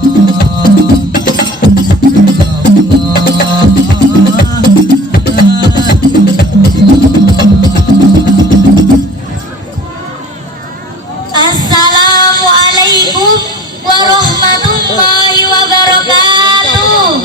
Assalamualaikum warahmatullahi wabarakatuh.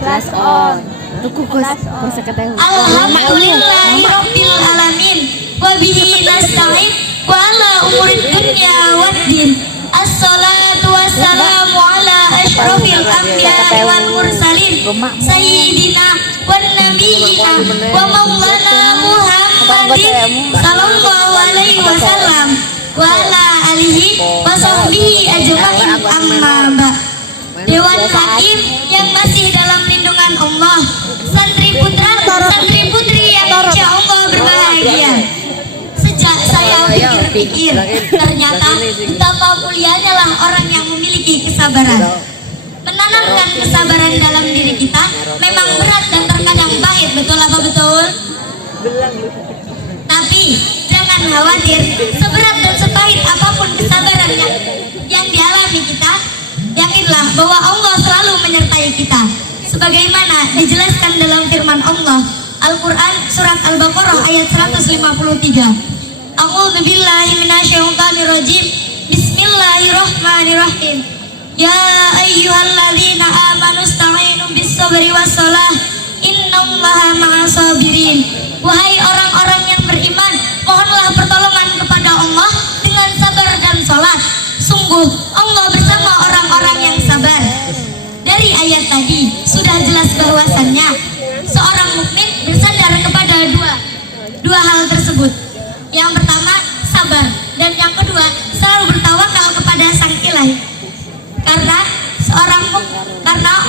Class on. Alhamdulillahirabbil alamin wa bihi nasta'in wa ala umurid dunya waddin. Assalatu wassalamu ala asyrafil anbiya'i wal mursalin sayyidina wan nabiyina wa maulana Muhammadin sallallahu alaihi wasallam wa ala alihi wa sahbihi ajma'in, amma ba'. Dewan Hakim yang masih dalam lindungan Allah, santri putra, santri putri yang insya Allah berbahagia. Sejak saya pikir-pikir, ternyata betapa mulianya lah orang yang memiliki kesabaran. Menanamkan kesabaran dalam diri kita memang berat dan terkadang pahit, betul apa betul? Tapi jangan khawatir, seberat dan sepahit apapun kesabaran yang dialami kita, yakinlah bahwa Allah selalu menyertai kita. Sebagaimana dijelaskan dalam firman Allah Al-Quran surat Al-Baqarah ayat 153. A'udzu billahi minasyaitonir rajim. Bismillahirrahmanirrahim. Ya ayyuhalladzina amanu ista'inu bis-sabri was-shalah. Innallaha ma'as sabirin. Wahai orang-orang yang beriman, mohonlah pertolongan kepada Allah dengan sabar dan salat. Sungguh Allah bersama orang-orang yang sabar. Dari ayat tadi sudah jelas bahwasannya seorang mukmin bersandar kepada dua hal tersebut. Yang pertama sabar, dan yang kedua selalu bertawakal kepada Sang Ilahi. Karena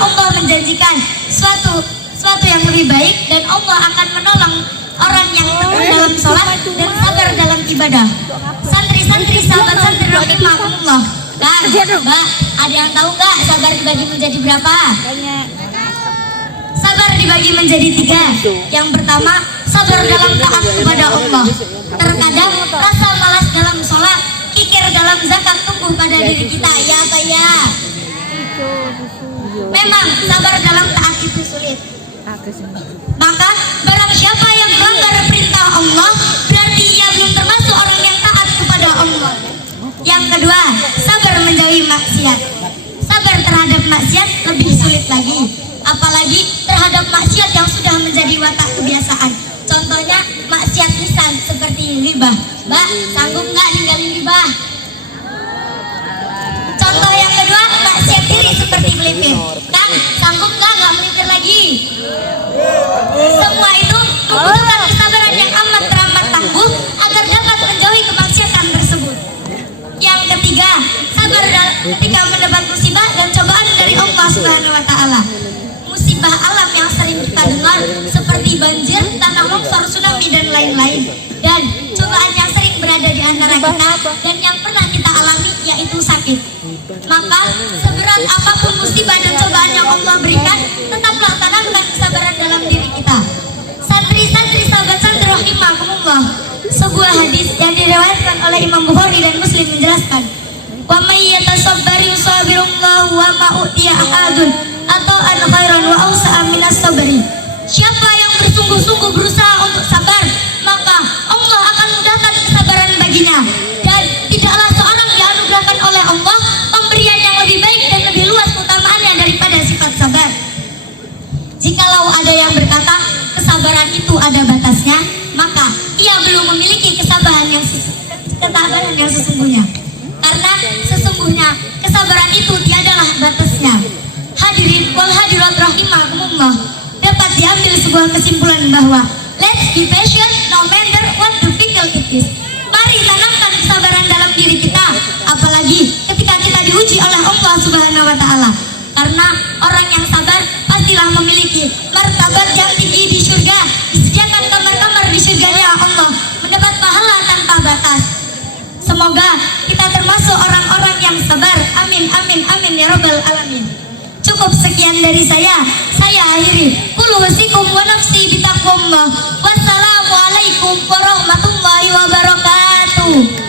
Allah menjanjikan suatu yang lebih baik, dan Allah akan menolong orang yang tekun dalam sholat dan sabar dalam ibadah. Santri-santri, sahabat santri rahimakumullah. Mbak, ada yang tahu nggak sabar dibagi menjadi berapa? Sabar dibagi menjadi 3. Yang pertama, sabar dalam taat kepada Allah. Terkadang rasa malas dalam sholat, kikir dalam zakat tumbuh pada diri kita, ya apa ya? Memang sabar dalam taat itu sulit. Maka barang siapa yang melanggar perintah Allah, berarti ia belum termasuk orang yang taat kepada Allah. Yang kedua, sabar menjauhi maksiat. Sabar terhadap maksiat lebih sulit lagi, apalagi terhadap maksiat yang sudah menjadi watak kebiasaan. Contohnya maksiat lisan seperti riba. Mbak, sanggup nggak ninggalin riba? Contoh yang kedua, maksiat diri seperti melipir. Kang, sanggup nggak melipir lagi? Semua itu membutuhkan kesabaran yang amat teramat tangguh agar dapat menjauhi kemaksiatan tersebut. Yang ketiga, sabar ketika mendapat musibah dan cobaan dari Allah Subhanahu wa Ta'ala. Musibah alam yang sering kita dengar seperti banjir, tanah longsor, tsunami dan lain-lain. Dan cobaan yang sering berada di antara kita dan yang pernah kita alami yaitu sakit. Maka seberat apapun musibah dan cobaan yang Allah berikan, tetaplah tanamkan kesabaran dalam diri kita. Santri-santri, sahabat santri rahimakumullah, sebuah hadis yang diriwayatkan oleh Imam Bukhari dan Muslim menjelaskan, wa may yatasabbar yusabirullahu wa ma utiya ahadun atau an khairan wa awsa'a minas sabri. Siapa yang bersungguh-sungguh berusaha untuk sabar, maka Allah akan mudahkan kesabaran baginya. Dan tidaklah seorang dianugerahkan oleh Allah pemberian yang lebih baik dan lebih luas keutamaannya daripada sifat sabar. Jikalau ada yang berkata kesabaran itu ada batasnya, maka ia belum memiliki kesabaran yang sesungguhnya. Karena sesungguhnya kesabaran itu tiadalah batasnya. Hadirin wal hadirat rahimakumullah, dapat diambil sebuah kesimpulan bahwa let's be patient no matter what difficult it is. Mari tanamkan kesabaran dalam diri kita, apalagi ketika kita diuji oleh Allah Subhanahu wa Ta'ala. Karena orang yang sabar pastilah memiliki martabat yang tinggi di surga, disediakan kamar-kamar di surganya Allah, mendapat pahala tanpa batas. Semoga kita termasuk orang-orang yang sabar. Amin, amin, amin ya rabbal alamin. Cukup sekian dari saya akhiri. Qul wasikum wa nafsi bitaqwallah. Wassalamualaikum warahmatullahi wabarakatuh.